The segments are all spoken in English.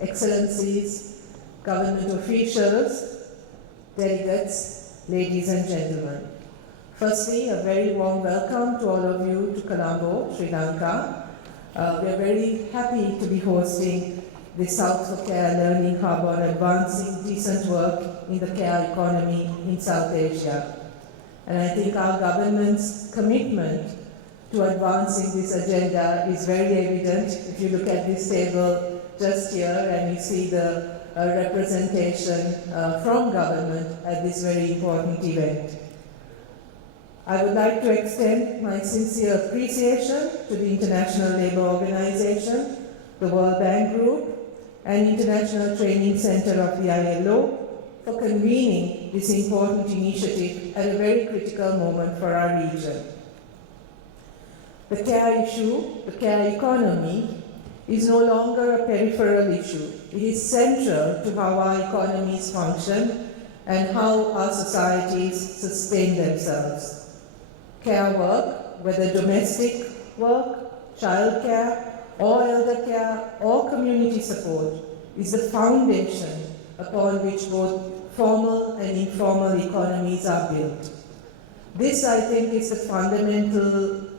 Excellencies, government officials, delegates, ladies and gentlemen. Firstly, a very warm welcome to all of you to Colombo, Sri Lanka. We are very happy to be hosting the South for Care Learning Hub on advancing decent work in the care economy in South Asia. And I think our government's commitment to advancing this agenda is very evident if you look at this table just here and you see the representation from government at this very important event. I would like to extend my sincere appreciation to the International Labour Organization, the World Bank Group, and International Training Center of the ILO for convening this important initiative at a very critical moment for our region. The care issue, the care economy, is no longer a peripheral issue. It is central to how our economies function and how our societies sustain themselves. Care work, whether domestic work, child care, or elder care, or community support, is the foundation upon which both formal and informal economies are built. This, I think, is the fundamental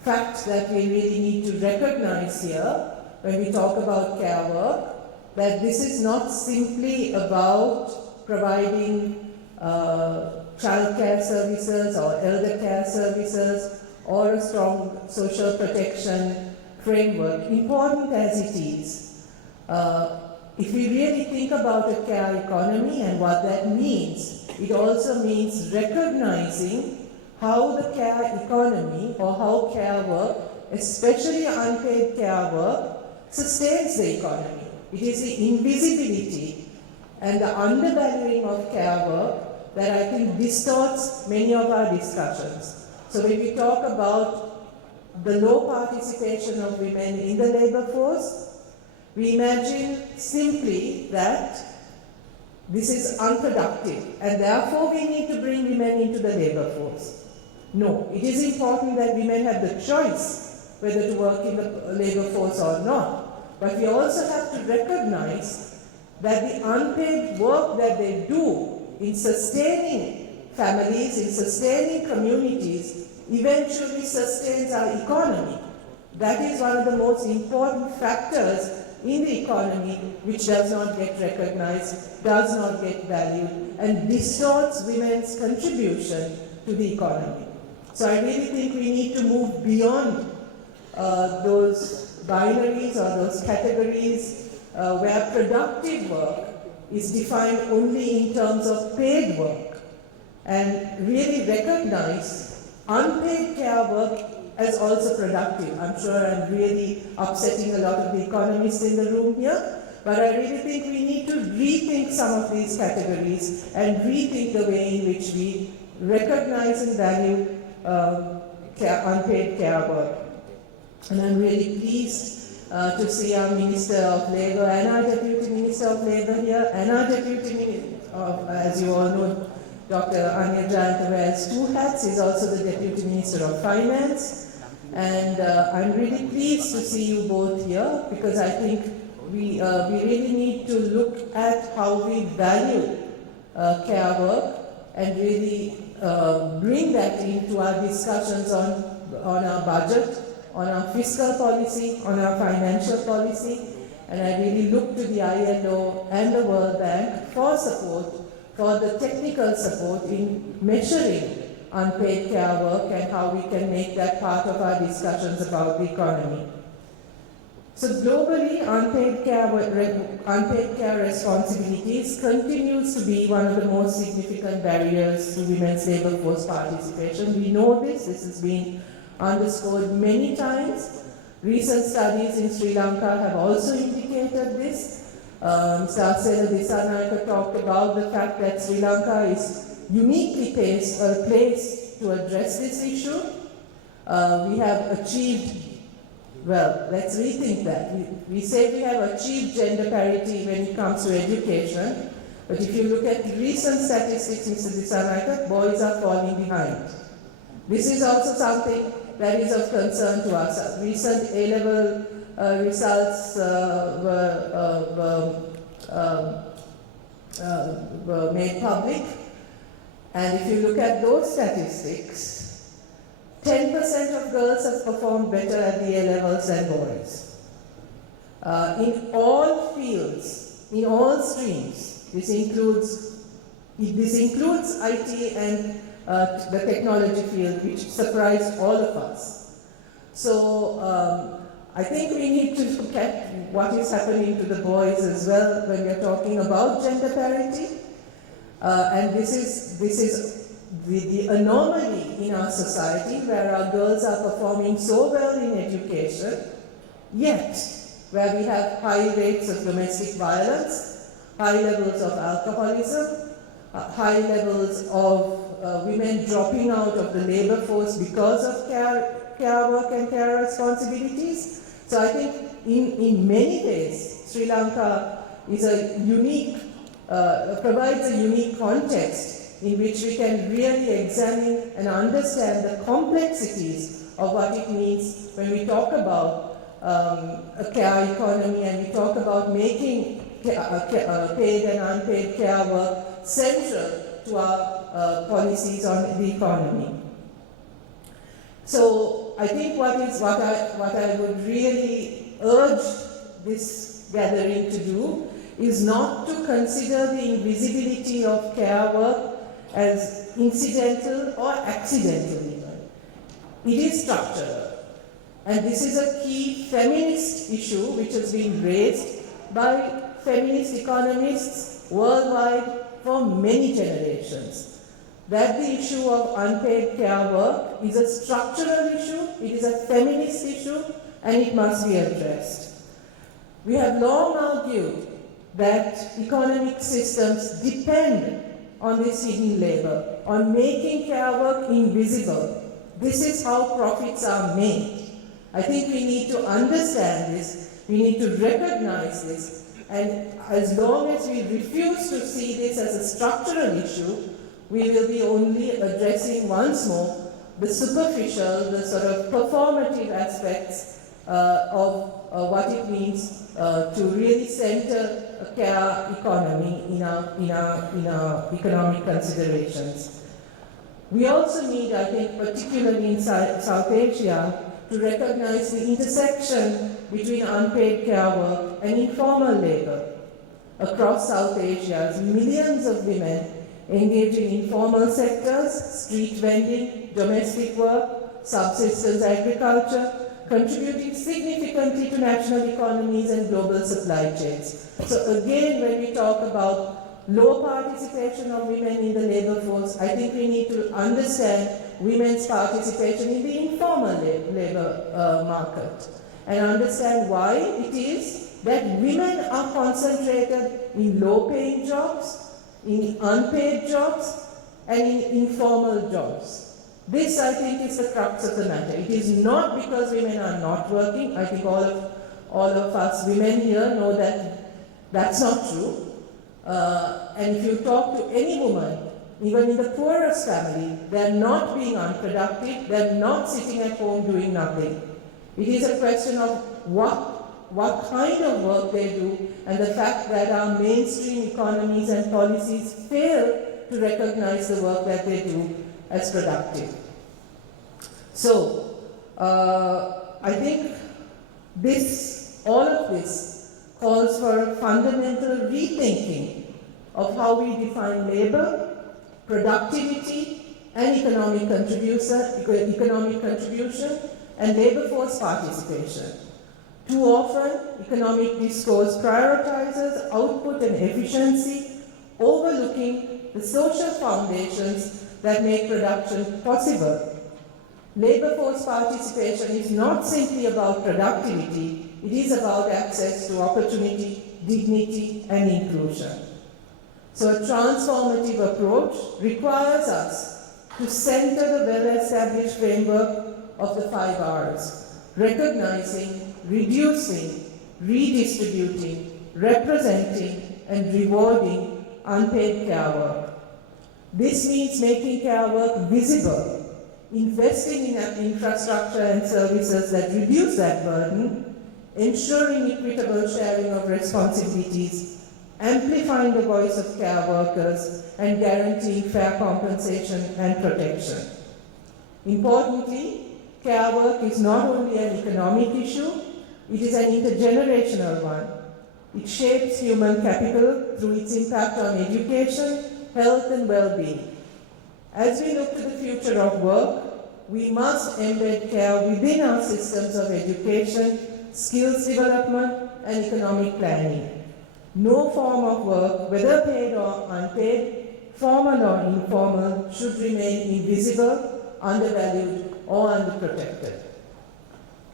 fact that we really need to recognize here when we talk about care work, that this is not simply about providing child care services or elder care services or a strong social protection framework, important as it is. If we really think about a care economy and what that means, it also means recognizing how the care economy or how care work, especially unpaid care work, sustains the economy. It is the invisibility and the undervaluing of care work that I think distorts many of our discussions. So when we talk about the low participation of women in the labor force, we imagine simply that this is unproductive and therefore we need to bring women into the labor force. No, it is important that women have the choice whether to work in the labor force or not. But we also have to recognize that the unpaid work that they do in sustaining families, in sustaining communities, eventually sustains our economy. That is one of the most important factors in the economy which does not get recognized, does not get valued, and distorts women's contribution to the economy. So I really think we need to move beyond those binaries or those categories where productive work is defined only in terms of paid work, and really recognize unpaid care work as also productive. I'm sure I'm really upsetting a lot of the economists in the room here, but I really think we need to rethink some of these categories and rethink the way in which we recognize and value unpaid care work. And I'm really pleased to see our Minister of Labour and our Deputy Minister of Labour here, and our Deputy Minister of, as you all know, Dr. Anya Jayanta wears two hats. He's also the Deputy Minister of Finance. And I'm really pleased to see you both here because I think we really need to look at how we value care work and really bring that into our discussions on our budget, on our fiscal policy, on our financial policy, and I really look to the ILO and the World Bank for support, for the technical support in measuring unpaid care work and how we can make that part of our discussions about the economy. So globally, unpaid care responsibilities continues to be one of the most significant barriers to women's labor force participation. We know this has been underscored many times. Recent studies in Sri Lanka have also indicated this. Mr. Asela Dissanayake talked about the fact that Sri Lanka is uniquely placed to address this issue. We have achieved, well, let's rethink that. We say we have achieved gender parity when it comes to education, but if you look at recent statistics, Mr. Dissanayake, boys are falling behind. This is also something that is of concern to us. Recent A-level results were made public. And if you look at those statistics, 10% of girls have performed better at the A-levels than boys. In all fields, in all streams, this includes IT and the technology field, which surprised all of us. So I think we need to look at what is happening to the boys as well when we are talking about gender parity. And this is the anomaly in our society, where our girls are performing so well in education, yet where we have high rates of domestic violence, high levels of alcoholism, high levels of women dropping out of the labor force because of care work and care responsibilities. So I think in many ways, Sri Lanka is a unique, provides a unique context in which we can really examine and understand the complexities of what it means when we talk about a care economy, and we talk about making paid and unpaid care work central to our policies on the economy. So I think what I would really urge this gathering to do is not to consider the invisibility of care work as incidental or accidental even. It is structural. And this is a key feminist issue which has been raised by feminist economists worldwide for many generations. That the issue of unpaid care work is a structural issue, it is a feminist issue, and it must be addressed. We have long argued that economic systems depend on this hidden labor, on making care work invisible. This is how profits are made. I think we need to understand this, we need to recognize this, and as long as we refuse to see this as a structural issue, we will be only addressing once more the superficial, the sort of performative aspects of what it means to really center a care economy in our economic considerations. We also need, I think, particularly in South Asia, to recognize the intersection between unpaid care work and informal labor. Across South Asia, millions of women engage in informal sectors, street vending, domestic work, subsistence agriculture, contributing significantly to national economies and global supply chains. So again, when we talk about low participation of women in the labor force, I think we need to understand women's participation in the informal labor market and understand why it is that women are concentrated in low-paying jobs, in unpaid jobs, and in informal jobs. This, I think, is the crux of the matter. It is not because women are not working. I think all of us women here know that that's not true. And if you talk to any woman, even in the poorest family, they're not being unproductive, they're not sitting at home doing nothing. It is a question of what kind of work they do, and the fact that our mainstream economies and policies fail to recognize the work that they do as productive. So, I think all of this calls for a fundamental rethinking of how we define labor, productivity, and economic contribution, and labor force participation. Too often, economic discourse prioritizes output and efficiency, overlooking the social foundations that make production possible. Labor force participation is not simply about productivity, it is about access to opportunity, dignity, and inclusion. So a transformative approach requires us to center the well-established framework of the 5 Rs, recognizing, reducing, redistributing, representing, and rewarding unpaid care work. This means making care work visible, investing in infrastructure and services that reduce that burden, ensuring equitable sharing of responsibilities, amplifying the voice of care workers, and guaranteeing fair compensation and protection. Importantly, care work is not only an economic issue, it is an intergenerational one. It shapes human capital through its impact on education, health, and well-being. As we look to the future of work, we must embed care within our systems of education, skills development, and economic planning. No form of work, whether paid or unpaid, formal or informal, should remain invisible, undervalued, or underprotected.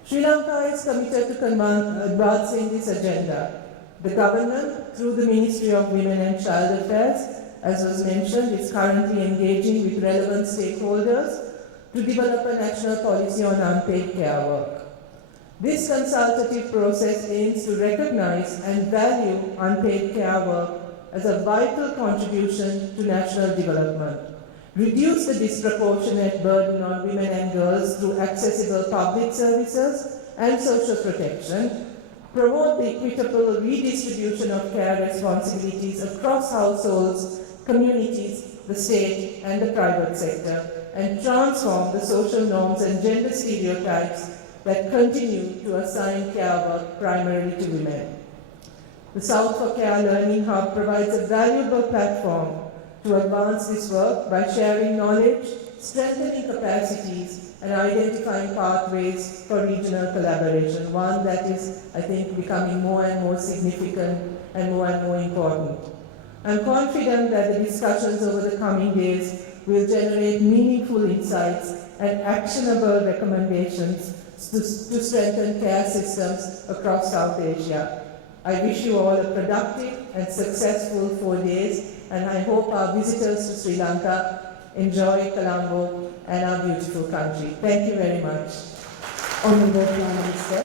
Sri Lanka is committed to advancing this agenda. The government, through the Ministry of Women and Child Affairs, as was mentioned, is currently engaging with relevant stakeholders to develop a national policy on unpaid care work. This consultative process aims to recognize and value unpaid care work as a vital contribution to national development, reduce the disproportionate burden on women and girls through accessible public services and social protection, promote the equitable redistribution of care responsibilities across households, communities, the state, and the private sector, and transform the social norms and gender stereotypes that continue to assign care work primarily to women. The South for Care Learning Hub provides a valuable platform to advance this work by sharing knowledge, strengthening capacities, and identifying pathways for regional collaboration, one that is, I think, becoming more and more significant and more important. I'm confident that the discussions over the coming days will generate meaningful insights and actionable recommendations to strengthen care systems across South Asia. I wish you all a productive and successful 4 days, and I hope our visitors to Sri Lanka enjoy Colombo and our beautiful country. Thank you very much. Honorable Prime Minister.